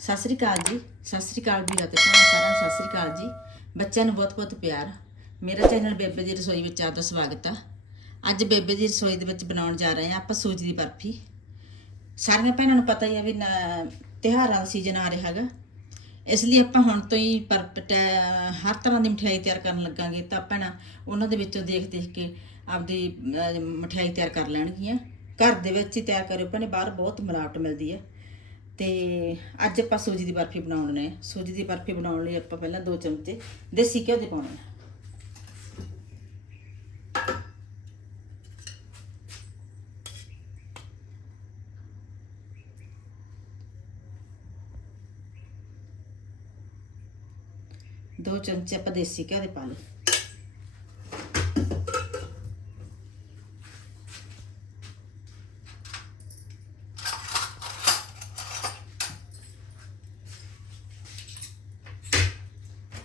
ਸਤਿ ਸ੍ਰੀ ਅਕਾਲ ਜੀ ਸਤਿ ਸ੍ਰੀ ਅਕਾਲ ਵੀਰਾਂ ਤੇ ਭੈਣਾਂ ਸਾਰਿਆਂ ਨੂੰ ਸਤਿ ਸ੍ਰੀ ਅਕਾਲ ਜੀ। ਬੱਚਿਆਂ ਨੂੰ ਬਹੁਤ-ਬਹੁਤ ਪਿਆਰ। ਮੇਰਾ ਚੈਨਲ ਬੇਬੇ ਦੀ ਰਸੋਈ ਵਿੱਚ ਆਪ ਦਾ ਸਵਾਗਤ ਆ। ਅੱਜ ਬੇਬੇ ਦੀ ਰਸੋਈ ਦੇ ਵਿੱਚ ਬਣਾਉਣ ਜਾ ਰਹੇ ਆ ਆਪਾਂ ਸੂਜੀ ਦੀ ਬਰਫੀ। ਸਾਰੀਆਂ ਭੈਣਾਂ ਨੂੰ ਪਤਾ ਹੀ ਆ ਵੀ ਨ- ਤਿਉਹਾਰਾਂ ਦਾ ਸੀਜ਼ਨ ਆ ਰਿਹਾ ਹੈਗਾ। ਇਸ ਲਈ ਆਪਾਂ ਹੁਣ ਤੋਂ ਹੀ ਬਰਫ ਹਰ ਤਰ੍ਹਾਂ ਦੀ ਮਠਿਆਈ ਤਿਆਰ ਕਰਨ ਲੱਗਾਂਗੇ ਤਾਂ ਭੈਣਾਂ ਉਹਨਾਂ ਦੇ ਵਿੱਚੋਂ ਦੇਖ ਦੇਖ ਕੇ ਆਪਦੀ ਅਹ, ਮਠਿਆਈ ਤਿਆਰ ਕਰ ਲੈਣਗੀਆਂ। ਘਰ ਦੇ ਵਿੱਚ ਹੀ ਤਿਆਰ ਕਰਿਓ ਭੈਣੇ ਬਾਹਰ ਬਹੁਤ ਮਿਲਾਵਟ ਮਿਲਦੀ ਹੈ ਤੇ ਅੱਜ ਆਪਾਂ ਸੂਜੀ ਦੀ ਬਰਫੀ ਬਣਾਉਣੇ ਆ ਸੂਜੀ ਦੀ ਬਰਫੀ ਬਣਾਉਣ ਲਈ ਆਪਾਂ ਪਹਿਲਾਂ 2 ਚਮਚੇ ਦੇਸੀ ਘਿਓ ਦੇ ਪਾਉਣੇ ਆ। ਦੋ ਚਮਚੇ ਆਪਾਂ ਦੇਸੀ ਘਿਓ ਦੇ ਪਾ ਲਏ।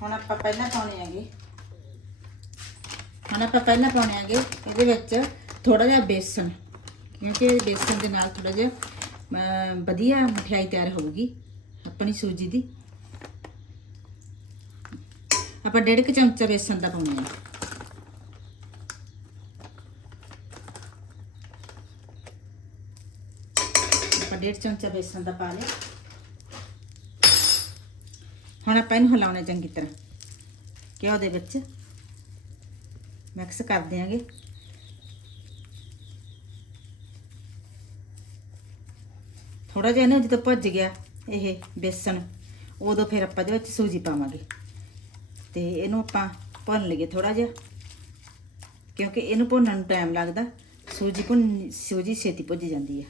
ਹੁਣ ਆਪਾਂ ਪਹਿਲਾਂ ਪਾਉਣੇ ਹੈਗੇ। ਹੁਣ ਆਪਾਂ ਪਹਿਲਾਂ ਪਾਉਣੇ ਹੈਗੇ ਇਹਦੇ ਵਿੱਚ ਥੋੜਾ ਜਿਹਾ ਬੇਸਨ, ਕਿਉਂਕਿ ਬੇਸਨ ਦੇ ਨਾਲ ਥੋੜਾ ਜਿਹਾ ਵਧੀਆ ਮਠਿਆਈ ਤਿਆਰ ਹੋਊਗੀ ਆਪਣੀ ਸੂਜੀ ਦੀ। ਆਪਾਂ ਡੇਢ ਕੁ ਚਮਚਾ ਬੇਸਨ ਦਾ ਪਾਉਣਾ ਹੈ। ਆਪਾਂ ਡੇਢ ਚਮਚਾ ਬੇਸਨ ਦਾ ਪਾ ਲਿਆ। ਹੁਣ ਆਪਾਂ ਇਹਨੂੰ ਹਿਲਾਉਣਾ ਚੰਗੀ ਤਰ੍ਹਾਂ। ਘਿਓ ਦੇ ਵਿੱਚ। ਮਿਕਸ ਕਰ ਦਿਆਂਗੇ। ਥੋੜਾ ਜਿਹਾ ਨਾ ਜਦੋਂ ਭੱਜ ਗਿਆ ਇਹ ਬੇਸਣ, ਉਦੋਂ ਫਿਰ ਆਪਾਂ ਇਹਦੇ ਵਿੱਚ ਸੂਜੀ ਪਾਵਾਂਗੇ। ਤੇ ਇਹਨੂੰ ਆਪਾਂ ਭੁੰਨ ਲਈਏ ਥੋੜਾ ਜਿਹਾ। ਕਿਉਂਕਿ ਇਹਨੂੰ ਭੁੰਨਣ ਨੂੰ ਟਾਈਮ ਲੱਗਦਾ। ਸੂਜੀ ਭੁੰਨ, ਸੂਜੀ ਛੇਤੀ ਭੁੱਜ ਜਾਂਦੀ ਹੈ।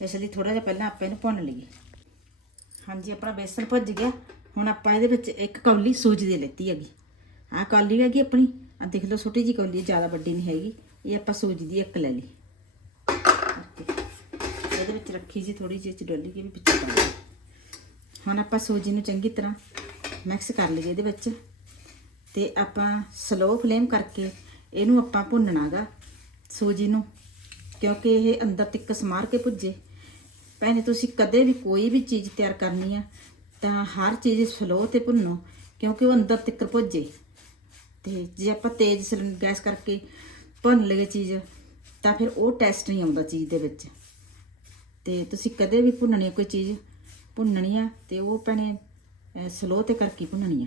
ਇਸ ਲਈ ਥੋੜਾ ਜਿਹਾ ਪਹਿਲਾਂ ਆਪਾਂ ਇਹਨੂੰ ਭੁੰਨ ਲਈਏ। ਹਾਂਜੀ, ਆਪਣਾ ਬੇਸਣ ਭੁੱਜ ਗਿਆ। ਹੁਣ ਆਪਾਂ ਇਹਦੇ ਵਿੱਚ ਇੱਕ ਕੌਲੀ ਸੂਜੀ ਦੀ ਲੈਤੀ ਹੈਗੀ। ਆ ਕੌਲੀ ਹੈਗੀ ਆਪਣੀ। ਆ ਦੇਖ ਲਓ ਛੋਟੀ ਜੀ ਕੌਲੀ ਜ਼ਿਆਦਾ ਵੱਡੀ ਨਹੀਂ ਹੈਗੀ। ਇਹ ਆਪਾਂ ਸੂਜੀ ਦੀ ਇੱਕ ਲੈ ਲਈ। ਇਹਦੇ ਵਿੱਚ ਰੱਖੀ ਸੀ ਥੋੜੀ ਜਿਹੀ ਚਡੋਲੀ ਕਿ ਵੀ ਵਿੱਚ ਪਾ ਲਈ। ਹੁਣ ਆਪਾਂ ਸੂਜੀ ਨੂੰ ਚੰਗੀ ਤਰ੍ਹਾਂ ਮਿਕਸ ਕਰ ਲਈਏ ਇਹਦੇ ਵਿੱਚ। ਤੇ ਆਪਾਂ ਸਲੋ ਫਲੇਮ ਕਰਕੇ ਇਹਨੂੰ ਆਪਾਂ ਭੁੰਨਣਾਗਾ ਸੂਜੀ ਨੂੰ। ਕਿਉਂਕਿ ਇਹ ਅੰਦਰ ਤੱਕ ਸਮਾਰ ਕੇ ਭੁੱਜੇ। ਭੈਣੇ, ਤੁਸੀਂ ਕਦੇ ਵੀ ਕੋਈ ਵੀ ਚੀਜ਼ ਤਿਆਰ ਕਰਨੀ ਆ ਤਾਂ ਹਰ ਚੀਜ਼ ਸਲੋ ਤੇ ਭੁੰਨੋ, ਕਿਉਂਕਿ ਉਹ ਅੰਦਰ ਤੱਕ ਭੁੱਜੇ। ਤੇ ਜੇ ਆਪਾਂ ਤੇਜ਼ ਸਿਲੰ- ਗੈਸ ਕਰਕੇ ਭੁੰਨ ਲਈਏ ਚੀਜ਼, ਤਾਂ ਫਿਰ ਉਹ ਟੈਸਟ ਨਹੀਂ ਆਉਂਦਾ ਚੀਜ਼ ਦੇ ਵਿੱਚ। ਤੇ ਤੁਸੀਂ ਕਦੇ ਵੀ ਭੁੰਨਣੀ ਕੋਈ ਚੀਜ਼, ਭੁੰਨਣੀ ਆ ਤੇ ਉਹ ਭੈਣੇ ਸਲੋ ਤੇ ਕਰਕੇ ਭੁੰਨਣੀ ਆ।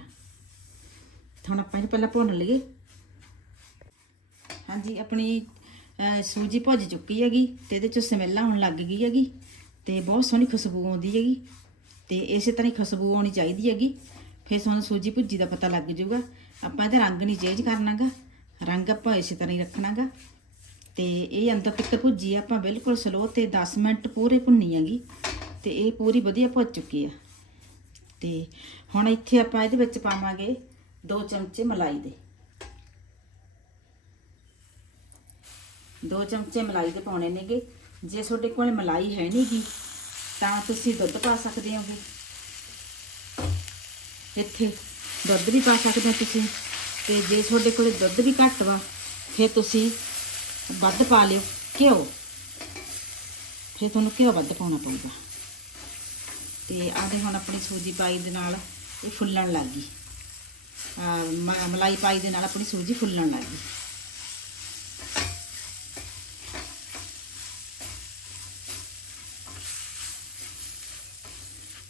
ਹੁਣ ਆਪਾਂ ਇਹਨੂੰ ਪਹਿਲਾਂ ਭੁੰਨ ਲਈਏ। ਹਾਂਜੀ, ਆਪਣੀ ਸੂਜੀ ਭੁੱਜ ਚੁੱਕੀ ਹੈਗੀ ਤੇ ਇਹਦੇ ਚੋਂ ਸਮੈਲ ਆਉਣ ਲੱਗ ਗਈ ਹੈਗੀ ਤੇ ਬਹੁਤ ਸੋਹਣੀ ਖੁਸ਼ਬੂ ਆਉਂਦੀ ਹੈਗੀ। ਤੇ ਇਸੇ ਤਰ੍ਹਾਂ ਹੀ ਖੁਸ਼ਬੂ ਆਉਣੀ ਚਾਹੀਦੀ ਹੈਗੀ। ਫਿਰ ਸਾਨੂੰ ਸੂਜੀ ਭੁੱਜੀ ਦਾ ਪਤਾ ਲੱਗ ਜਾਊਗਾ। ਆਪਾਂ ਇਹਦਾ ਰੰਗ ਨਹੀਂ ਚੇਂਜ ਕਰਨਾਗਾ। ਰੰਗ ਆਪਾਂ ਇਸੇ ਤਰ੍ਹਾਂ ਹੀ ਰੱਖਣਾਗਾ। ਤੇ ਇਹ ਅੰਦਰ ਤੱਕ ਭੁੱਜੀ ਆਪਾਂ ਬਿਲਕੁਲ ਸਲੋ ਤੇ 10 ਮਿੰਟ ਪੂਰੇ ਭੁੰਨੀ ਹੈਗੀ। ਤੇ ਇਹ ਪੂਰੀ ਵਧੀਆ ਭੁੱਜ ਚੁੱਕੀ ਆ। ਤੇ ਹੁਣ ਇੱਥੇ ਆਪਾਂ ਇਹਦੇ ਵਿੱਚ ਪਾਵਾਂਗੇ 2 ਚਮਚੇ ਮਲਾਈ ਦੇ। ਦੋ ਚਮਚੇ ਮਲਾਈ ਦੇ ਪਾਉਣੇ ਨੇਗੇ। ਜੇ ਤੁਹਾਡੇ ਕੋਲ ਮਲਾਈ ਹੈ ਨਹੀਂਗੀ ਤਾਂ ਤੁਸੀਂ ਦੁੱਧ ਪਾ ਸਕਦੇ ਹੋਗੇ। ਇੱਥੇ ਦੁੱਧ ਵੀ ਪਾ ਸਕਦੇ ਹੋ ਤੁਸੀਂ। ਤੇ ਜੇ ਤੁਹਾਡੇ ਕੋਲ ਦੁੱਧ ਵੀ ਘੱਟ ਵਾ, ਫਿਰ ਤੁਸੀਂ ਵੱਧ ਪਾ ਲਿਓ ਘਿਓ। ਫਿਰ ਤੁਹਾਨੂੰ ਘਿਓ ਵੱਧ ਪਾਉਣਾ ਪਊਗਾ। ਤੇ ਆਦੇ ਹੁਣ ਆਪਣੀ ਸੂਜੀ ਪਾਈ ਦੇ ਨਾਲ ਇਹ ਫੁੱਲਣ ਲੱਗ ਗਈ। ਮ- ਮਲਾਈ ਪਾਈ ਦੇ ਨਾਲ ਆਪਣੀ ਸੂਜੀ ਫੁੱਲਣ ਲੱਗ ਗਈ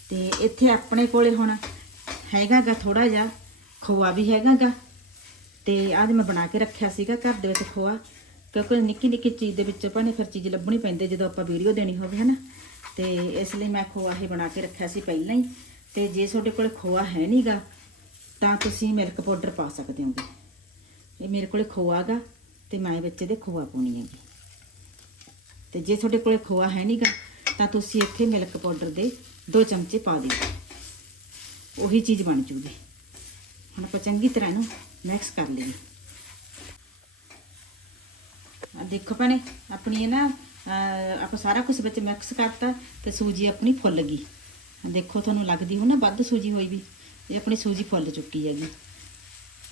ਤੇ ਇੱਥੇ ਆਪਣੇ ਕੋਲੇ ਹੁਣ ਹੈਗਾਗਾ ਥੋੜਾ ਜਿਹਾ, ਖੋਆ ਵੀ ਹੈਗਾਗਾ। ਤੇ ਅੱਜ ਮੈਂ ਬਣਾ ਕੇ ਰੱਖਿਆ ਸੀਗਾ ਘਰ ਦੇ ਵਿੱਚ ਖੋਆ। ਕਿਉਂਕਿ ਨਿੱਕੀ ਨਿੱਕੀ ਚੀਜ਼ ਦੇ ਵਿੱਚ ਆਪਾਂ ਨੇ ਫਿਰ ਚੀਜ਼ ਲੱਭਣੀ ਪੈਂਦੀ ਜਦੋਂ ਆਪਾਂ ਵੀਡੀਓ ਦੇਣੀ ਹੋਵੇ, ਹਨਾ। ਤੇ ਇਸ ਲਈ ਮੈਂ ਖੋਆ ਹੀ ਬਣਾ ਕੇ ਰੱਖਿਆ ਸੀ ਪਹਿਲਾਂ ਹੀ। ਤੇ ਜੇ ਤੁਹਾਡੇ ਕੋਲ ਖੋਆ ਹੈ ਨਹੀਂਗਾ ਤਾਂ ਤੁਸੀਂ ਮਿਲਕ ਪਾਊਡਰ ਪਾ ਸਕਦੇ ਹੋਗੇ। ਇਹ ਮੇਰੇ ਕੋਲੇ ਖੋਆ ਗਾ ਤੇ ਮੈਂ ਵਿੱਚ ਦੇ ਖੋਆ ਪਾਉਣੀ ਹੈਗੀ। ਤੇ ਜੇ ਤੁਹਾਡੇ ਕੋਲੇ ਖੋਆ ਹੈ ਨਹੀਂਗਾ ਤਾਂ ਤੁਸੀਂ ਇੱਥੇ ਮਿਲਕ ਪਾਊਡਰ ਦੇ 2 ਚਮਚੇ ਪਾ ਦਿਓ ਉਹੀ ਚੀਜ਼ ਬਣ ਜੂਗੀ। ਹੁਣ ਆਪਾਂ ਚੰਗੀ ਤਰ੍ਹਾਂ ਇਹਨੂੰ ਮਿਕਸ ਕਰ ਲਈਏ। ਆ ਦੇਖੋ ਭੈਣੇ, ਆਪਣੀ ਇਹ ਨਾ ਆਪਾਂ ਸਾਰਾ ਕੁਝ ਵਿੱਚ ਮਿਕਸ ਕਰਤਾ ਤੇ ਸੂਜੀ ਆਪਣੀ ਫੁੱਲ ਗਈ। ਦੇਖੋ ਤੁਹਾਨੂੰ ਲੱਗਦੀ ਹੋ ਨਾ, ਵੱਧ ਸੂਜੀ ਹੋਈ ਵੀ। ਇਹ ਆਪਣੀ ਸੂਜੀ ਫੁੱਲ ਚੁੱਕੀ ਹੈਗੀ।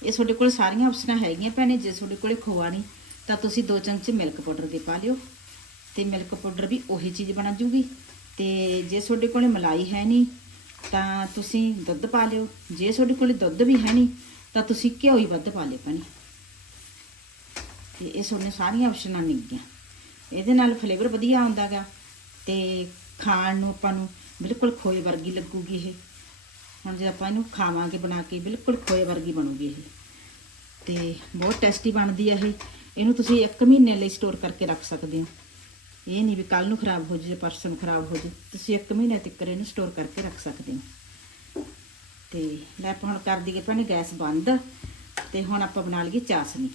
ਇਹ ਤੁਹਾਡੇ ਕੋਲ ਸਾਰੀਆਂ ਆਪਸ਼ਨਾਂ ਹੈਗੀਆਂ ਭੈਣੇ, ਜੇ ਤੁਹਾਡੇ ਕੋਲੇ ਖੋਆ ਨਹੀਂ, ਤਾਂ ਤੁਸੀਂ 2 ਚਮਚੇ ਮਿਲਕ ਪਾਊਡਰ ਦੇ ਪਾ ਲਿਓ। ਤੇ ਮਿਲਕ ਪਾਊਡਰ ਵੀ ਉਹੀ ਚੀਜ਼ ਬਣ ਜੂਗੀ। ਤੇ ਜੇ ਤੁਹਾਡੇ ਕੋਲੇ ਮਲਾਈ ਹੈ ਨਹੀਂ, ਤਾਂ ਤੁਸੀਂ ਦੁੱਧ ਪਾ ਲਿਓ। ਜੇ ਤੁਹਾਡੇ ਕੋਲ ਦੁੱਧ ਵੀ ਹੈ ਨਹੀਂ, ਤਾਂ ਤੁਸੀਂ ਘਿਓ ਹੀ ਵੱਧ ਪਾ ਲਿਓ ਭੈਣੇ ਤੇ ਇਹ ਸੋਨੇ ਸਾਰੀਆਂ ਆਪਸ਼ਨਾਂ ਨਿੱਗੀਆਂ ਇਹਦੇ ਨਾਲ ਫਲੇਵਰ ਵਧੀਆ ਆਉਂਦਾਗਾ ਤੇ ਖਾਣ ਨੂੰ ਆਪਾਂ ਨੂੰ ਬਿਲਕੁਲ ਖੋਏ ਵਰਗੀ ਲੱਗੂਗੀ ਇਹ। ਹੁਣ ਜੇ ਆਪਾਂ ਇਹਨੂੰ ਖਾਵਾਂਗੇ ਬਣਾ ਕੇ, ਬਿਲਕੁਲ ਖੋਏ ਵਰਗੀ ਬਣੂਗੀ ਇਹ। ਤੇ ਬਹੁਤ ਟੇਸਟੀ ਬਣਦੀ ਹੈ ਇਹ। ਇਹਨੂੰ ਤੁਸੀਂ 1 ਮਹੀਨੇ ਲਈ ਸਟੋਰ ਕਰਕੇ ਰੱਖ ਸਕਦੇ ਹੋ। ਇਹ ਨਹੀਂ ਵੀ ਕੱਲ ਨੂੰ ਖਰਾਬ ਹੋ ਜਾਏ ਪਰਸੋਂ ਨੂੰ ਖਰਾਬ ਹੋ ਜਾਏ ਤੁਸੀਂ ਇੱਕ ਮਹੀਨੇ ਤੱਕ ਇਹਨੂੰ ਸਟੋਰ ਕਰਕੇ ਰੱਖ ਸਕਦੇ ਹੋ। ਤੇ ਲੈ ਆਪਾਂ ਹੁਣ ਕਰ ਦਈਏ ਭੈਣੇ ਗੈਸ ਬੰਦ ਤੇ ਹੁਣ ਆਪਾਂ ਬਣਾ ਲਈਏ ਚਾਸਨੀ।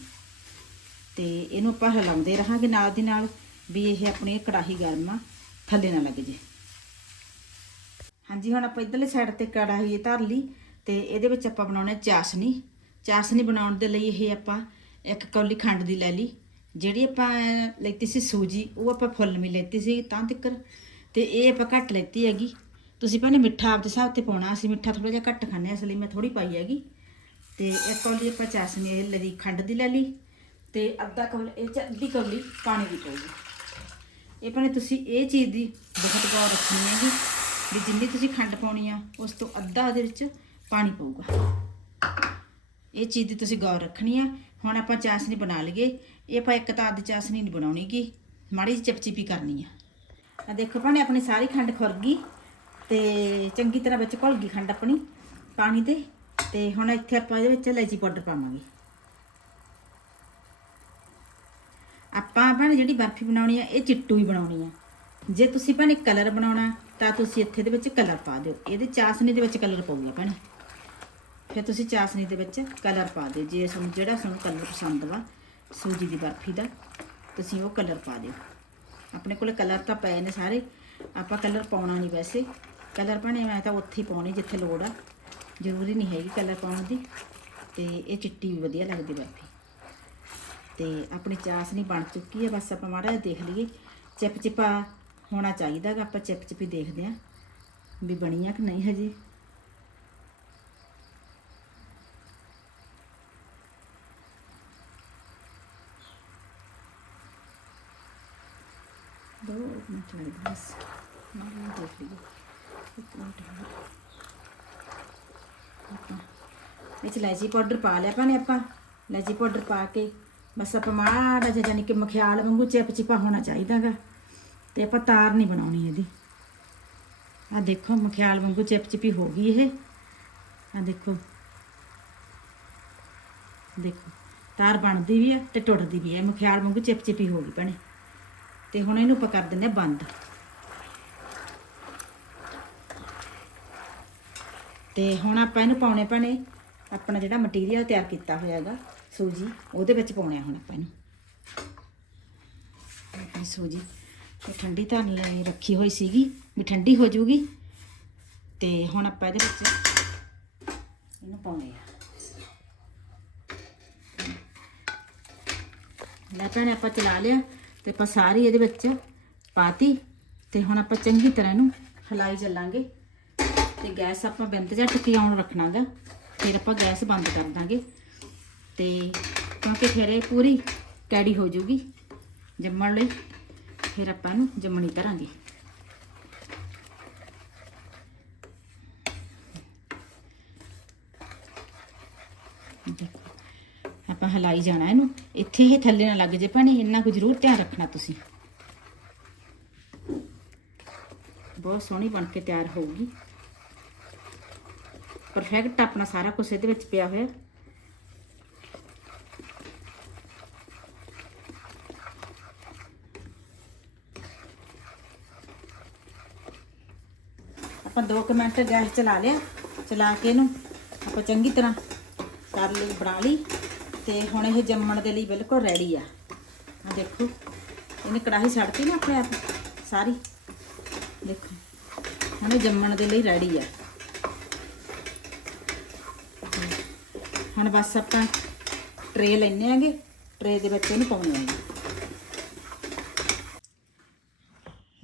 ਤੇ ਇਹਨੂੰ ਆਪਾਂ ਹਿਲਾਉਂਦੇ ਰਹਾਂਗੇ ਨਾਲ ਦੀ ਨਾਲ ਵੀ ਇਹ ਆਪਣੀ ਕੜਾਹੀ ਗਰਮ ਆ, ਥੱਲੇ ਨਾ ਲੱਗ ਜੇ ਹਾਂਜੀ, ਹੁਣ ਆਪਾਂ ਇਧਰਲੇ ਸਾਈਡ ਤੇ ਕੜਾਹੀ ਧਰ ਲਈ ਤੇ ਇਹਦੇ ਵਿੱਚ ਆਪਾਂ ਬਣਾਉਣਾ ਚਾਸਨੀ। ਚਾਸਨੀ ਬਣਾਉਣ ਦੇ ਲਈ ਇਹ ਆਪਾਂ ਇੱਕ ਕੌਲੀ ਖੰਡ ਦੀ ਲੈ ਲਈ। ਜਿਹੜੀ ਆਪਾਂ ਲੈਤੀ ਸੀ ਸੂਜੀ, ਉਹ ਆਪਾਂ ਫੁੱਲ ਮੀ ਲੈਤੀ ਸੀ, ਤਾਂ ਤੱਕਰ। ਤੇ ਇਹ ਆਪਾਂ ਘੱਟ ਲੈਤੀ ਹੈਗੀ। ਤੁਸੀਂ ਭੈਣੇ ਮਿੱਠਾ ਆਪਦੇ ਹਿਸਾਬ ਤੇ ਪਾਉਣਾ, ਅਸੀਂ ਮਿੱਠਾ ਥੋੜਾ ਜਿਹਾ ਘੱਟ ਖਾਂਦੇ ਹਾਂ, ਇਸ ਲਈ ਮੈਂ ਥੋੜੀ ਪਾਈ ਹੈਗੀ। ਤੇ ਇੱਕ ਕੌਲੀ ਆਪਾਂ ਚਾਸਨੀ, ਇਹ ਲਈ, ਖੰਡ ਦੀ ਲੈ ਲਈ। ਤੇ ਅੱਧਾ ਕੌਲੀ ਇਹ ਚ ਅੱਧੀ ਕੌਲੀ ਪਾਣੀ ਦੀ ਪਊਗੀ। ਇਹ ਭੈਣੇ ਤੁਸੀਂ ਇਹ ਚੀਜ਼ ਦੀ ਬਹੁਤ ਗੌਰ ਰੱਖਣੀ ਹੈਗੀ, ਵੀ ਜਿੰਨੀ ਤੁਸੀਂ ਖੰਡ ਪਾਉਣੀ ਆ, ਉਸ ਤੋਂ ਅੱਧਾ ਉਹਦੇ ਵਿੱਚ ਪਾਣੀ ਪਊਗਾ। ਇਹ ਚੀਜ਼ ਦੀ ਤੁਸੀਂ ਗੌਰ ਰੱਖਣੀ ਆ। ਹੁਣ ਆਪਾਂ ਚਾਸਨੀ ਬਣਾ ਲਈਏ। ਇਹ ਆਪਾਂ ਇੱਕ ਤਾਂ ਅੱਧ ਚਾਸਨੀ ਨਹੀਂ ਬਣਾਉਣੀ ਗੀ ਮਾੜੀ ਜਿਹੀ ਚਪਚਿਪੀ ਕਰਨੀ ਆ। ਆ ਦੇਖੋ ਭਾਣੇ, ਆਪਣੀ ਸਾਰੀ ਖੰਡ ਖੁਰ ਗਈ ਤੇ ਚੰਗੀ ਤਰ੍ਹਾਂ ਵਿੱਚ ਘੁਲ ਗਈ ਖੰਡ ਆਪਣੀ ਪਾਣੀ ਤੇ। ਤੇ ਹੁਣ ਇੱਥੇ ਆਪਾਂ ਇਹਦੇ ਵਿੱਚ ਇਲਾਇਚੀ ਪਾਊਡਰ ਪਾਵਾਂਗੇ। ਆਪਾਂ ਭਾਣੇ ਜਿਹੜੀ ਬਰਫੀ ਬਣਾਉਣੀ ਆ, ਇਹ ਚਿੱਟੂ ਹੀ ਬਣਾਉਣੀ ਆ। ਜੇ ਤੁਸੀਂ ਭਾਣੇ ਕਲਰ ਬਣਾਉਣਾ, ਤਾਂ ਤੁਸੀਂ ਇੱਥੇ ਦੇ ਵਿੱਚ ਕਲਰ ਪਾ ਦਿਓ। ਇਹਦੇ ਚਾਸਨੀ ਦੇ ਵਿੱਚ ਕਲਰ ਪਊਗਾ ਭਾਣੇ। ਫਿਰ ਤੁਸੀਂ ਚਾਸਨੀ ਦੇ ਵਿੱਚ ਕਲਰ ਪਾ ਦਿਓ। ਜੇ ਤੁਹਾਨੂੰ ਜਿਹੜਾ ਤੁਹਾਨੂੰ ਕਲਰ ਪਸੰਦ ਵਾ ਸੂਜੀ ਦੀ ਬਰਫੀ ਦਾ, ਤੁਸੀਂ ਉਹ ਕਲਰ ਪਾ ਦਿਓ। ਆਪਣੇ ਕੋਲ ਕਲਰ ਤਾਂ ਪਏ ਨੇ ਸਾਰੇ, ਆਪਾਂ ਕਲਰ ਪਾਉਣਾ ਨਹੀਂ ਵੈਸੇ। ਕਲਰ ਭਾਣੇ, ਮੈਂ ਤਾਂ ਉੱਥੇ ਹੀ ਪਾਉਣੀ ਜਿੱਥੇ ਲੋੜ ਆ। ਜ਼ਰੂਰੀ ਨਹੀਂ ਹੈਗੀ ਕਲਰ ਪਾਉਣ ਦੀ। ਤੇ ਇਹ ਚਿੱਟੀ ਵੀ ਵਧੀਆ ਲੱਗਦੀ ਬਰਫੀ। ਤੇ ਆਪਣੀ ਚਾਸਨੀ ਬਣ ਚੁੱਕੀ ਹੈ ਬਸ ਆਪਾਂ ਮਾੜਾ ਜਿਹਾ ਦੇਖ ਲਈਏ। ਚਿਪਚਿਪਾ ਹੋਣਾ ਚਾਹੀਦਾ ਗਾ, ਆਪਾਂ ਚਿਪ ਚਿਪੀ ਦੇਖਦੇ ਆਂ ਵੀ ਬਣੀ ਆ ਕਿ ਨਹੀਂ ਹਜੇ ਦੋ ਮਿੰਟ ਲੱਗਦੇ ਬਸ ਮਾੜਾ ਦੇਖ ਲਈਏ ਇੱਕ ਮਿੰਟ ਹੋਰ। ਆਪਾਂ ਵਿੱਚ ਇਲਾਇਚੀ ਪਾਊਡਰ ਪਾ ਲਿਆ ਭਾਵੇਂ ਆਪਾਂ। ਇਲਾਇਚੀ ਪਾਊਡਰ ਪਾ ਕੇ। ਬਸ ਆਪਾਂ ਮਾੜਾ ਜਿਹਾ ਜਾਨੀ ਕਿ ਮਖਿਆਲ ਵਾਂਗੂ ਚਿਪ ਚਿਪਾ ਹੋਣਾ ਚਾਹੀਦਾਗਾ ਤੇ ਆਪਾਂ ਤਾਰ ਨਹੀਂ ਬਣਾਉਣੀ ਇਹਦੀ। ਆ ਦੇਖੋ ਮਖਿਆਲ ਵਾਂਗੂ ਚਿਪ ਚਿਪੀ ਹੋ ਗਈ ਇਹ। ਆ ਦੇਖੋ। ਦੇਖੋ। ਤਾਰ ਬਣਦੀ ਵੀ ਹੈ ਤੇ ਟੁੱਟਦੀ ਵੀ ਹੈ ਮਖਿਆਲ ਵਾਂਗੂ ਚਿਪ ਚਿਪੀ ਹੋ ਗਈ ਭੈਣੇ। ਤੇ ਹੁਣ ਇਹਨੂੰ ਆਪਾਂ ਕਰ ਦਿੰਦੇ ਹਾਂ ਬੰਦ। ਤੇ ਹੁਣ ਆਪਾਂ ਇਹਨੂੰ ਪਾਉਣੇ ਭੈਣੇ ਆਪਣਾ ਜਿਹੜਾ ਮਟੀਰੀਅਲ ਤਿਆਰ ਕੀਤਾ ਹੋਇਆ ਹੈਗਾ, ਸੂਜੀ, ਉਹਦੇ ਵਿੱਚ ਪਾਉਣੇ ਆ ਹੁਣ ਆਪਾਂ ਇਹਨੂੰ। ਆਪਣੀ ਸੂਜੀ, ਇਹ ਠੰਡੀ ਧਰਨ ਲਈ ਰੱਖੀ ਹੋਈ ਸੀਗੀ, ਵੀ ਠੰਡੀ ਹੋ ਜਾਊਗੀ ਤੇ ਹੁਣ ਆਪਾਂ ਇਹਦੇ ਵਿੱਚ ਇਹਨੂੰ ਪਾਉਣੇ ਆ। ਲੈ ਭੈਣੇ, ਆਪਾਂ ਚਲਾ ਲਿਆ। ਤੇ ਆਪਾਂ ਸਾਰੀ ਇਹਦੇ ਵਿੱਚ ਪਾਤੀ ਤੇ ਹੁਣ ਆਪਾਂ ਚੰਗੀ ਤਰ੍ਹਾਂ ਇਹਨੂੰ ਹਿਲਾਈ ਚੱਲਾਂਗੇ। ਤੇ ਗੈਸ ਆਪਾਂ ਬਿੰਦ ਜਾਂ ਟਿਕੀ ਆਉਣ ਰੱਖਣਾਗਾ, ਫਿਰ ਆਪਾਂ ਗੈਸ ਬੰਦ ਕਰ ਦਾਂਗੇ। ਤੇ ਕਿਉਂਕਿ ਫਿਰ ਇਹ ਪੂਰੀ ਕੈੜੀ ਹੋ ਜਾਊਗੀ ਜੰਮਣ ਲਈ, ਫਿਰ ਆਪਾਂ ਇਹਨੂੰ ਜੰਮਣੀ ਧਰਾਂਗੇ। ਆਪਾਂ ਹਲਾਈ ਜਾਣਾ ਇਹਨੂੰ। ਇੱਥੇ ਇਹ ਥੱਲੇ ਨਾ ਲੱਗ ਜੇ ਭਾਣੇ, ਇੰਨਾ ਕੁ ਜ਼ਰੂਰ ਧਿਆਨ ਰੱਖਣਾ ਤੁਸੀਂ। ਬਹੁਤ ਸੋਹਣੀ ਬਣ ਕੇ ਤਿਆਰ ਹੋਊਗੀ। ਪਰਫੈਕਟ ਆਪਣਾ ਸਾਰਾ ਕੁਝ ਇਹਦੇ ਵਿੱਚ ਪਿਆ ਹੋਇਆ। ਆਪਾਂ 2 ਮਿੰਟ ਗੈਸ ਚਲਾ ਲਿਆ, ਚਲਾ ਕੇ ਇਹਨੂੰ ਆਪਾਂ ਚੰਗੀ ਤਰ੍ਹਾਂ ਕਰ ਲਈ, ਬਣਾ ਲਈ। ਤੇ ਹੁਣ ਇਹ ਜੰਮਣ ਦੇ ਲਈ ਬਿਲਕੁਲ ਰੈਡੀ ਆ। ਆ ਦੇਖੋ, ਇਹਨੇ ਕੜਾਹੀ ਛੱਡਤੀ ਨਾ ਆਪਣੇ ਆਪ? ਸਾਰੀ? ਦੇਖੋ, ਹੁਣ ਇਹ ਜੰਮਣ ਦੇ ਲਈ ਰੈਡੀ ਆ। ਹੁਣ ਬਸ ਆਪਾਂ ਟਰੇ ਲੈਣੇ ਆਂਗੇ। ਟਰੇ ਦੇ ਵਿੱਚ ਇਹਨੂੰ ਪਾਉਣੇ ਆਂਗੇ।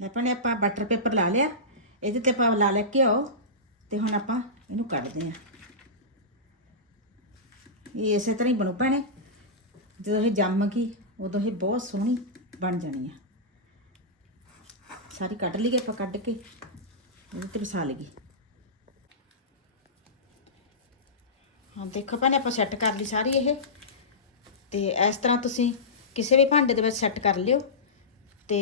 ਆਪਾਂ ਨੇ ਆਪਾਂ ਬਟਰ ਪੇਪਰ ਲਾ ਲਿਆ। ਇਹਦੇ ਤੇ ਆਪਾਂ ਲਾ ਲੈ ਕੇ ਆਓ ਤੇ ਹੁਣ ਆਪਾਂ ਇਹਨੂੰ ਕੱਢਦੇ ਆਂ। ਇਹ ਇਸੇ ਤਰ੍ਹਾਂ ਹੀ ਬਣੂ। ਭੈਣੇ, ਜਦੋਂ ਇਹ ਜੰਮ ਗਈ, ਉਦੋਂ ਇਹ ਬਹੁਤ ਸੋਹਣੀ ਬਣ ਜਾਣੀ ਆ। ਸਾਰੀ ਕੱਢ ਲਈ ਲਈਏ ਆਪਾਂ, ਕੱਢ ਕੇ ਇਹਦੇ ਤੇ ਵਸਾ ਲਈਏ। ਹਾਂ, ਦੇਖੋ ਭੈਣੇ, ਆਪਾਂ ਸੈੱਟ ਕਰ ਲਈ ਸਾਰੀ ਇਹ। ਤੇ ਇਸ ਤਰ੍ਹਾਂ ਤੁਸੀਂ ਕਿਸੇ ਵੀ ਭਾਂਡੇ ਦੇ ਵਿੱਚ ਸੈੱਟ ਕਰ ਲਿਓ। ਤੇ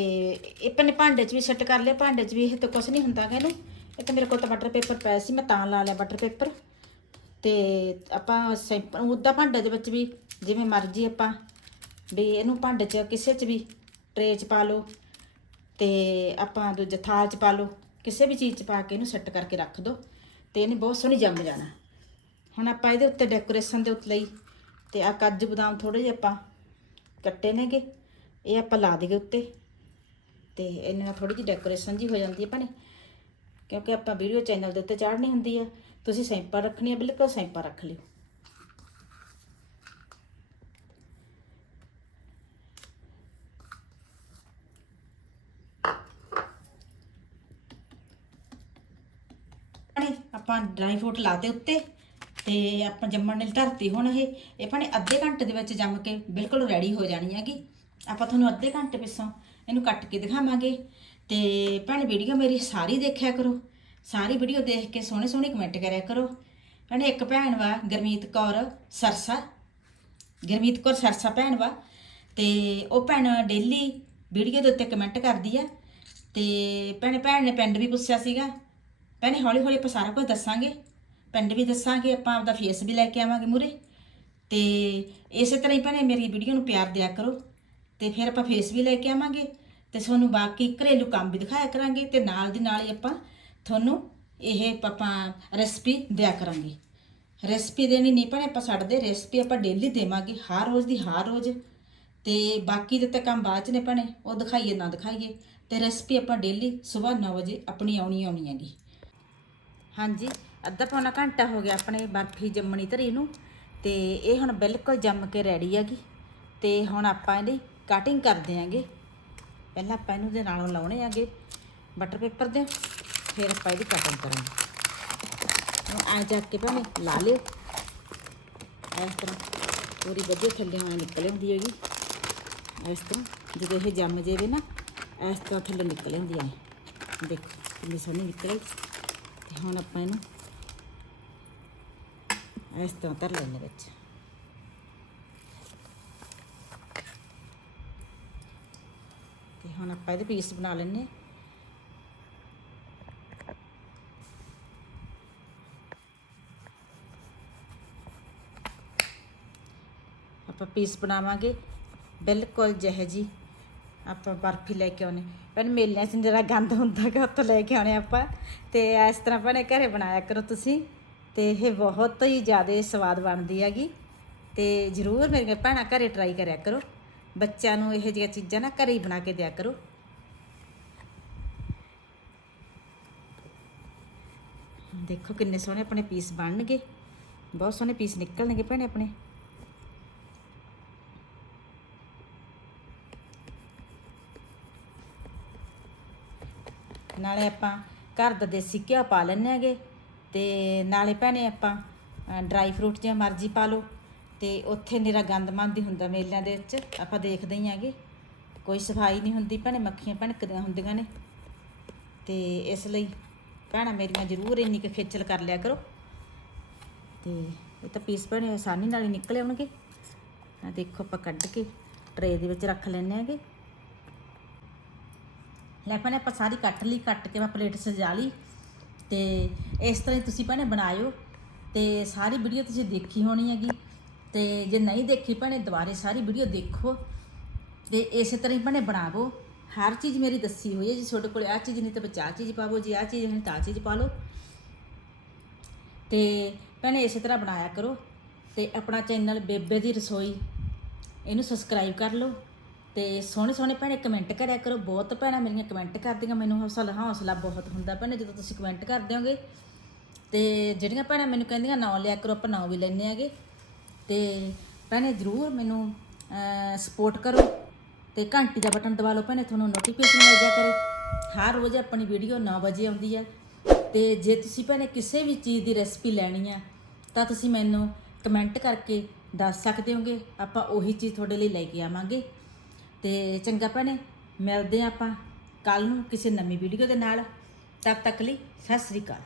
ਇਹ ਪੰਨੇ ਭਾਂਡੇ 'ਚ ਵੀ ਸੈੱਟ ਕਰ ਲਿਆ ਭਾਂਡੇ 'ਚ ਵੀ ਇਹ ਤਾਂ ਕੁਝ ਨਹੀਂ ਹੁੰਦਾ ਕਹਿੰਦੇ ਇਹਨੂੰ। ਇੱਕ ਮੇਰੇ ਕੋਲ ਤਾਂ ਬਟਰ ਪੇਪਰ ਪਿਆ ਸੀ, ਮੈਂ ਤਾਂ ਲਾ ਲਿਆ ਬਟਰ ਪੇਪਰ ਤੇ ਆਪਾਂ ਸਿੰਪਲ ਉਹਦਾ ਭਾਂਡੇ ਦੇ ਵਿੱਚ ਵੀ ਜਿਵੇਂ ਮਰਜ਼ੀ ਆਪਾਂ ਵੀ ਇਹਨੂੰ ਭਾਂਡੇ 'ਚ ਕਿਸੇ 'ਚ ਵੀ ਟਰੇ 'ਚ ਪਾ ਲਓ ਤੇ ਆਪਾਂ ਦੂਜੇ ਥਾਲ 'ਚ ਪਾ ਲਓ, ਕਿਸੇ ਵੀ ਚੀਜ਼ 'ਚ ਪਾ ਕੇ ਇਹਨੂੰ ਸੈੱਟ ਕਰਕੇ ਰੱਖ ਦਿਓ ਤੇ ਇਹਨੇ ਬਹੁਤ ਸੋਹਣੀ ਜੰਮ ਜਾਣਾ। ਹੁਣ ਆਪਾਂ ਇਹਦੇ ਉੱਤੇ ਡੈਕੋਰੇਸ਼ਨ ਦੇ ਉੱਤੇ ਲਈ ਤੇ ਆ ਕਾਜੂ ਬਦਾਮ ਥੋੜੇ ਜਿਹੇ ਆਪਾਂ ਕੱਟੇ ਨੇਗੇ, ਇਹ ਆਪਾਂ ਲਾ ਦੇਗੇ ਉੱਤੇ ਤੇ ਇਹਨਾਂ ਨਾਲ ਥੋੜੀ ਜਿਹੀ ਡੈਕੋਰੇਸ਼ਨ ਜੀ ਹੋ ਜਾਂਦੀ ਹੈ ਭਾਣੇ, ਕਿਉਂਕਿ ਆਪਾਂ ਵੀਡੀਓ ਚੈਨਲ ਦੇ ਉੱਤੇ ਚਾੜਨੀ ਹੁੰਦੀ ਆ। ਤੁਸੀਂ ਸਿੰਪਲ ਰੱਖਣੀ ਆ ਬਿਲਕੁਲ ਸਿੰਪਲ ਰੱਖ ਲਿਓ। ਭਾਣੇ ਆਪਾਂ ਡਰਾਈ ਫਰੂਟ ਲਾਤੇ ਉੱਤੇ ਤੇ ਆਪਾਂ ਜੰਮਣ ਲਈ ਧਰਤੀ ਹੁਣ ਇਹ ਇਹ ਭਾਣੇ ਅੱਧੇ ਘੰਟੇ ਦੇ ਵਿੱਚ ਜੰਮ ਕੇ ਬਿਲਕੁਲ ਰੈਡੀ ਹੋ ਜਾਣੀ ਹੈਗੀ। ਆਪਾਂ ਤੁਹਾਨੂੰ ਅੱਧੇ ਘੰਟੇ ਪਿੱਛੋਂ ਇਹਨੂੰ ਕੱਟ ਕੇ ਦਿਖਾਵਾਂਗੇ ਤੇ ਭੈਣ ਵੀਡੀਓ ਮੇਰੀ ਸਾਰੀ ਦੇਖਿਆ ਕਰੋ। ਸਾਰੀ ਵੀਡੀਓ ਦੇਖ ਕੇ ਸੋਹਣੇ ਸੋਹਣੇ ਕਮੈਂਟ ਕਰਿਆ ਕਰੋ। ਭੈਣੇ ਇੱਕ ਭੈਣ ਵਾ, ਗਰਮੀਤ ਕੌਰ ਸਰਸਾ। ਗਰਮੀਤ ਕੌਰ ਸਰਸਾ ਭੈਣ ਵਾ। ਤੇ ਉਹ ਭੈਣ ਡੇਲੀ ਵੀਡੀਓ ਦੇ ਉੱਤੇ ਕਮੈਂਟ ਕਰਦੀ ਆ। ਤੇ ਭੈਣੇ, ਭੈਣ ਨੇ ਪਿੰਡ ਵੀ ਪੁੱਛਿਆ ਸੀਗਾ। ਭੈਣੇ, ਹੌਲੀ ਹੌਲੀ ਆਪਾਂ ਸਾਰਾ ਕੁਝ ਦੱਸਾਂਗੇ। ਪਿੰਡ ਵੀ ਦੱਸਾਂਗੇ, ਆਪਾਂ ਆਪਦਾ ਫੇਸ ਵੀ ਲੈ ਕੇ ਆਵਾਂਗੇ ਮੂਰੇ ਤੇ ਇਸੇ ਤਰ੍ਹਾਂ ਹੀ ਭੈਣੇ ਮੇਰੀ ਵੀਡੀਓ ਨੂੰ ਪਿਆਰ ਦਿਆ ਕਰੋ। ਤੇ ਫਿਰ ਆਪਾਂ ਫੇਸ ਵੀ ਲੈ ਕੇ ਆਵਾਂਗੇ। ਤੇ ਤੁਹਾਨੂੰ ਬਾਕੀ ਘਰੇਲੂ ਕੰਮ ਵੀ ਦਿਖਾਇਆ ਕਰਾਂਗੇ ਤੇ ਨਾਲ ਦੀ ਨਾਲ ਹੀ ਆਪਾਂ ਤੁਹਾਨੂੰ ਇਹ ਆਪਾਂ ਰੈਸਪੀ ਦਿਆ ਕਰਾਂਗੇ। ਰੈਸਪੀ ਦੇਣੀ ਨਹੀਂ ਭੈਣੇ ਆਪਾਂ ਛੱਡਦੇ ਰੈਸਪੀ ਆਪਾਂ ਡੇਲੀ ਦੇਵਾਂਗੇ, ਹਰ ਰੋਜ਼ ਦੀ ਹਰ ਰੋਜ਼। ਤੇ ਬਾਕੀ ਦੇ ਤਾਂ ਕੰਮ ਬਾਅਦ ਚ ਨੇ ਭਣੇ, ਉਹ ਦਿਖਾਈਏ, ਨਾ ਦਿਖਾਈਏ। ਤੇ ਰੈਸਪੀ ਆਪਾਂ ਡੇਲੀ ਸਵੇਰ 9 ਵਜੇ ਆਪਣੀ ਆਉਣੀ ਆਉਣੀ ਹੈਗੀ। ਹਾਂਜੀ, ਅੱਧਾ ਪੌਣਾ ਘੰਟਾ ਹੋ ਗਿਆ ਆਪਣੇ ਬਰਫੀ ਜੰਮਣੀ ਧਰੀ ਨੂੰ। ਤੇ ਇਹ ਹੁਣ ਬਿਲਕੁਲ ਜੰਮ ਕੇ ਰੈਡੀ ਹੈਗੀ। ਤੇ ਹੁਣ ਆਪਾਂ ਇਹਦੀ ਕਟਿੰਗ ਕਰਦੇ ਆਂਗੇ ਪਹਿਲਾਂ ਆਪਾਂ ਇਹਨੂੰ ਦੇ ਨਾਲੋਂ ਲਾਉਣੇ ਆਂਗੇ ਬਟਰ ਪੇਪਰ ਦੇ। ਫਿਰ ਆਪਾਂ ਇਹਦੀ ਕਟਿੰਗ ਕਰਾਂਗੇ। ਹੁਣ ਆ ਜਾ ਕੇ ਭਾਵੇਂ ਲਾ ਲਿਓ। ਇਸ ਤਰ੍ਹਾਂ ਪੂਰੀ ਵਧੀਆ ਥੱਲੇ ਆ ਨਿਕਲ ਆਉਂਦੀ ਹੈਗੀ। ਇਸ ਤਰ੍ਹਾਂ ਜਦੋਂ ਇਹ ਜੰਮ ਜਾਵੇ ਨਾ, ਇਸ ਤਰ੍ਹਾਂ ਥੱਲੇ ਨਿਕਲ ਆਉਂਦੀ ਹੈ ਦੇਖੋ ਕਿੰਨੀ ਸੋਹਣੀ ਨਿਕਲੇ ਤੇ ਹੁਣ ਆਪਾਂ ਇਹਨੂੰ ਇਸ ਤਰ੍ਹਾਂ ਧਰ ਲੈਣੇ ਵਿੱਚ। ਤੇ ਹੁਣ ਆਪਾਂ ਇਹਦੇ ਪੀਸ ਬਣਾ ਲੈਣੇ ਪੀਸ ਬਣਾਵਾਂਗੇ। ਬਿਲਕੁਲ ਜਿਹੇ ਜੀ ਆਪਾਂ ਬਰਫੀ ਲੈ ਕੇ ਆਉਣੇ। ਭੈਣ, ਮੇਲਿਆਂ 'ਚ ਜਿਹੜਾ ਗੰਦ ਹੁੰਦਾ ਹੈਗਾ ਉੱਥੋਂ ਲੈ ਕੇ ਆਉਣੇ ਆਪਾਂ। ਤੇ ਇਸ ਤਰ੍ਹਾਂ ਭੈਣੇ ਘਰੇ ਬਣਾਇਆ ਕਰੋ ਤੁਸੀਂ। ਤੇ ਇਹ ਬਹੁਤ ਹੀ ਜ਼ਿਆਦਾ ਸਵਾਦ ਬਣਦੀ ਹੈਗੀ। ਤੇ ਜ਼ਰੂਰ ਮੇਰੀਆਂ ਭੈਣਾਂ ਘਰੇ ਟਰਾਈ ਕਰਿਆ ਕਰੋ। ਬੱਚਿਆਂ ਨੂੰ ਇਹੋ ਜਿਹੀਆਂ ਚੀਜ਼ਾਂ ਨਾ ਘਰੇ ਹੀ ਬਣਾ ਕੇ ਦਿਆ ਕਰੋ। ਦੇਖੋ ਕਿੰਨੇ ਸੋਹਣੇ ਆਪਣੇ ਪੀਸ ਬਣਨਗੇ। ਬਹੁਤ ਸੋਹਣੇ ਪੀਸ ਨਿਕਲਣਗੇ ਭੈਣੇ ਆਪਣੇ। ਨਾਲੇ ਆਪਾਂ ਘਰ ਦਾ ਦੇਸੀ ਘਿਓ ਪਾ ਲੈਣੇ ਹੈਗੇ ਤੇ ਨਾਲੇ ਭੈਣੇ ਆਪਾਂ ਡਰਾਈ ਫਰੂਟ ਜਿਹਾ ਮਰਜ਼ੀ ਪਾ ਲਓ ਤੇ ਉੱਥੇ ਨੇਰਾ ਗੰਦ ਹੀ ਹੁੰਦਾ ਮੇਲਿਆਂ ਦੇ ਵਿੱਚ, ਆਪਾਂ ਦੇਖਦੇ ਹੀ ਆਂਗੇ ਕੋਈ ਸਫ਼ਾਈ ਨਹੀਂ ਹੁੰਦੀ ਭੈਣੇ, ਮੱਖੀਆਂ ਭਣਕਦੀਆਂ ਹੁੰਦੀਆਂ ਨੇ। ਤੇ ਇਸ ਲਈ ਭੈਣਾਂ ਮੇਰੀਆਂ ਜ਼ਰੂਰ ਇੰਨੀ ਕੁ ਖੇਚਲ ਕਰ ਲਿਆ ਕਰੋ। ਤੇ ਇਹ ਤਾਂ ਪੀਸ ਭੈਣੇ ਆਸਾਨੀ ਨਾਲ ਹੀ ਨਿਕਲ ਆਉਣਗੇ। ਆ ਦੇਖੋ ਆਪਾਂ ਕੱਢ ਕੇ ਟਰੇ ਦੇ ਵਿੱਚ ਰੱਖ ਲੈਣੇ ਆਂਗੇ ਲੈ ਭੈਣੇ ਆਪਾਂ ਸਾਰੀ ਕੱਟ ਲਈ, ਕੱਟ ਕੇ ਮੈਂ ਪਲੇਟ ਸਜਾ ਲਈ ਤੇ ਇਸ ਤਰ੍ਹਾਂ ਹੀ ਤੁਸੀਂ ਭੈਣੇ ਬਣਾਇਓ ਤੇ ਸਾਰੀ ਵੀਡੀਓ ਤੁਸੀਂ ਦੇਖੀ ਹੋਣੀ ਹੈਗੀ ਤੇ ਜੇ ਨਹੀਂ ਦੇਖੀ ਭੈਣੇ ਦੁਬਾਰੇ ਸਾਰੀ ਵੀਡੀਓ ਦੇਖੋ ਤੇ ਇਸੇ ਤਰ੍ਹਾਂ ਹੀ ਭੈਣੇ ਬਣਾਵੋ। ਹਰ ਚੀਜ਼ ਮੇਰੀ ਦੱਸੀ ਹੋਈ ਹੈ ਜੀ, ਤੁਹਾਡੇ ਕੋਲ ਆਹ ਚੀਜ਼ ਨਹੀਂ ਤਾਂ ਵਿੱਚ ਚੀਜ਼ ਪਾਵੋ ਜੀ, ਆਹ ਚੀਜ਼ ਨਹੀਂ ਤਾਂ ਆਹ ਚੀਜ਼ ਪਾ ਲਓ। ਤੇ ਭੈਣੇ ਇਸੇ ਤਰ੍ਹਾਂ ਬਣਾਇਆ ਕਰੋ ਤੇ ਆਪਣਾ ਚੈਨਲ ਬੇਬੇ ਦੀ ਰਸੋਈ ਇਹਨੂੰ ਸਬਸਕ੍ਰਾਈਬ ਕਰ ਲਓ। ਤੇ ਸੋਹਣੇ ਸੋਹਣੇ ਭੈਣੇ ਕਮੈਂਟ ਕਰਿਆ ਕਰੋ। ਬਹੁਤ ਭੈਣਾਂ ਮੇਰੀਆਂ ਕਮੈਂਟ ਕਰਦੀਆਂ। ਮੈਨੂੰ ਹੌਸਲਾ ਹੌਸਲਾ ਬਹੁਤ ਹੁੰਦਾ ਭੈਣੇ, ਜਦੋਂ ਤੁਸੀਂ ਕਮੈਂਟ ਕਰਦੇ ਹੋਗੇ। ਤੇ ਜਿਹੜੀਆਂ ਭੈਣਾਂ ਮੈਨੂੰ ਕਹਿੰਦੀਆਂ, ਨਾਂ ਲਿਆ ਕਰੋ, ਆਪਾਂ ਨਾਂ ਵੀ ਲੈਣੇ ਆਗੇ ਤੇ ਭੈਣੇ ਜ਼ਰੂਰ ਮੈਨੂੰ ਸਪੋਰਟ ਕਰੋ। ਤੇ ਘੰਟੀ ਦਾ ਬਟਨ ਦਬਾ ਲਓ ਭੈਣੇ, ਤੁਹਾਨੂੰ ਨੋਟੀਫਿਕੇਸ਼ਨ ਮਿਲ ਜਾ ਕਰੇ। ਹਰ ਰੋਜ਼ ਆਪਣੀ ਵੀਡੀਓ 9 ਵਜੇ ਆਉਂਦੀ ਆ। ਤੇ ਜੇ ਤੁਸੀਂ ਭੈਣੇ ਕਿਸੇ ਵੀ ਚੀਜ਼ ਦੀ ਰੈਸਪੀ ਲੈਣੀ ਆ, ਤਾਂ ਤੁਸੀਂ ਮੈਨੂੰ ਕਮੈਂਟ ਕਰਕੇ ਦੱਸ ਸਕਦੇ ਹੋਗੇ। ਆਪਾਂ ਉਹੀ ਚੀਜ਼ ਤੁਹਾਡੇ ਲਈ ਲੈ ਕੇ ਆਵਾਂਗੇ। ਤੇ ਚੰਗਾ ਭੈਣੇ, ਮਿਲਦੇ ਹਾਂ ਆਪਾਂ ਕੱਲ ਨੂੰ ਕਿਸੇ ਨਵੀਂ ਵੀਡੀਓ ਦੇ ਨਾਲ। ਤਦ ਤੱਕ ਲਈ ਸਤਿ ਸ੍ਰੀ ਅਕਾਲ।